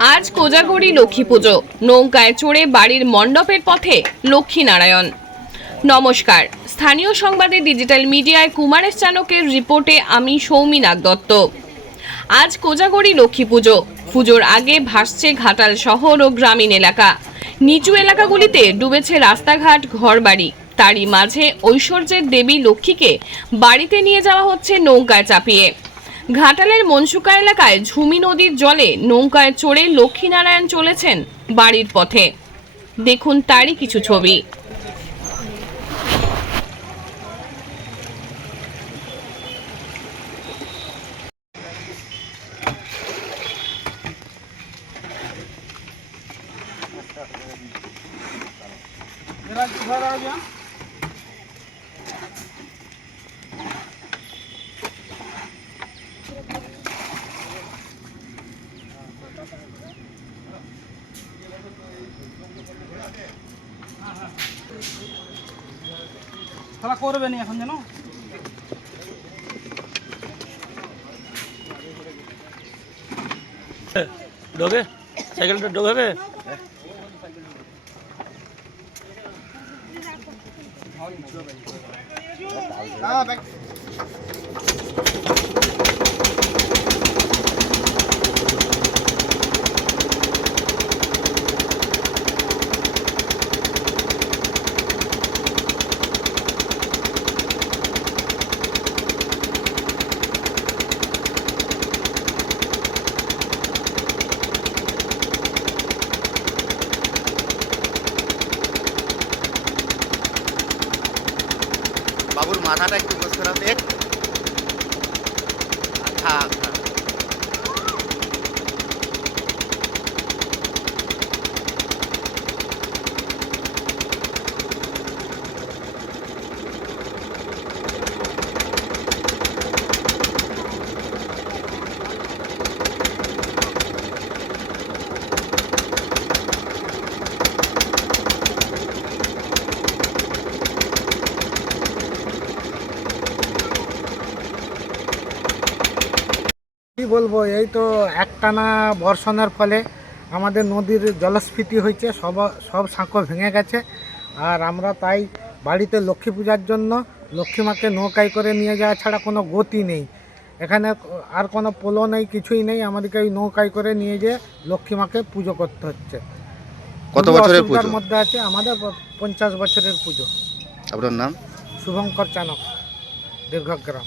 আজ কোজাগরি লক্ষ্মী পুজো। নৌকায় চড়ে বাড়ির মণ্ডপের পথে লক্ষ্মীনারায়ণ। নমস্কার। স্থানীয় সংবাদে ডিজিটাল মিডিয়ায় কুমারেশ চানকের রিপোর্টে আমি সৌমি নাগ দত্ত। আজ কোজাগরি লক্ষ্মী পুজো। পুজোর আগে ভাসছে ঘাটাল শহর ও গ্রামীণ এলাকা। নিচু এলাকাগুলিতে ডুবেছে রাস্তাঘাট, ঘরবাড়ি। তারই মাঝে ঐশ্বর্যের দেবী লক্ষ্মীকে বাড়িতে নিয়ে যাওয়া হচ্ছে নৌকায় চাপিয়ে। ঘাটালের মনসুকা এলাকায় ঝুমি নদীর জলে নৌকায় চড়ে লক্ষ্মীনারায়ণ চলেছেন বাড়ির পথে। দেখুন তারই কিছু ছবি। তারা করবে নি এখন জানো ঢোকে সাইকেলটা ঢোকাবে বাবুর মাথাটা একটু বসে রাখো দেখ কি বলব এই তো একটানা বর্ষণের ফলে আমাদের নদীর জলস্ফীতি হয়েছে সব সব সাঁকো ভেঙে গেছে। আর আমরা তাই বাড়িতে লক্ষ্মী পূজার জন্য লক্ষ্মী মাকে নৌকায় করে নিয়ে যাওয়া ছাড়া কোনো গতি নেই। এখানে আর কোনো পোলো নেই কিছুই নেই। আমাদেরকে ওই নৌকায় করে নিয়ে যেয়ে লক্ষ্মী মাকে পুজো করতে হচ্ছে। কত বছরের অসুবিধার পুজো? মধ্যে আছে আমাদের পঞ্চাশ বছরের পুজো। আপনার নাম? শুভঙ্কর চানক দীর্ঘগ্রাম।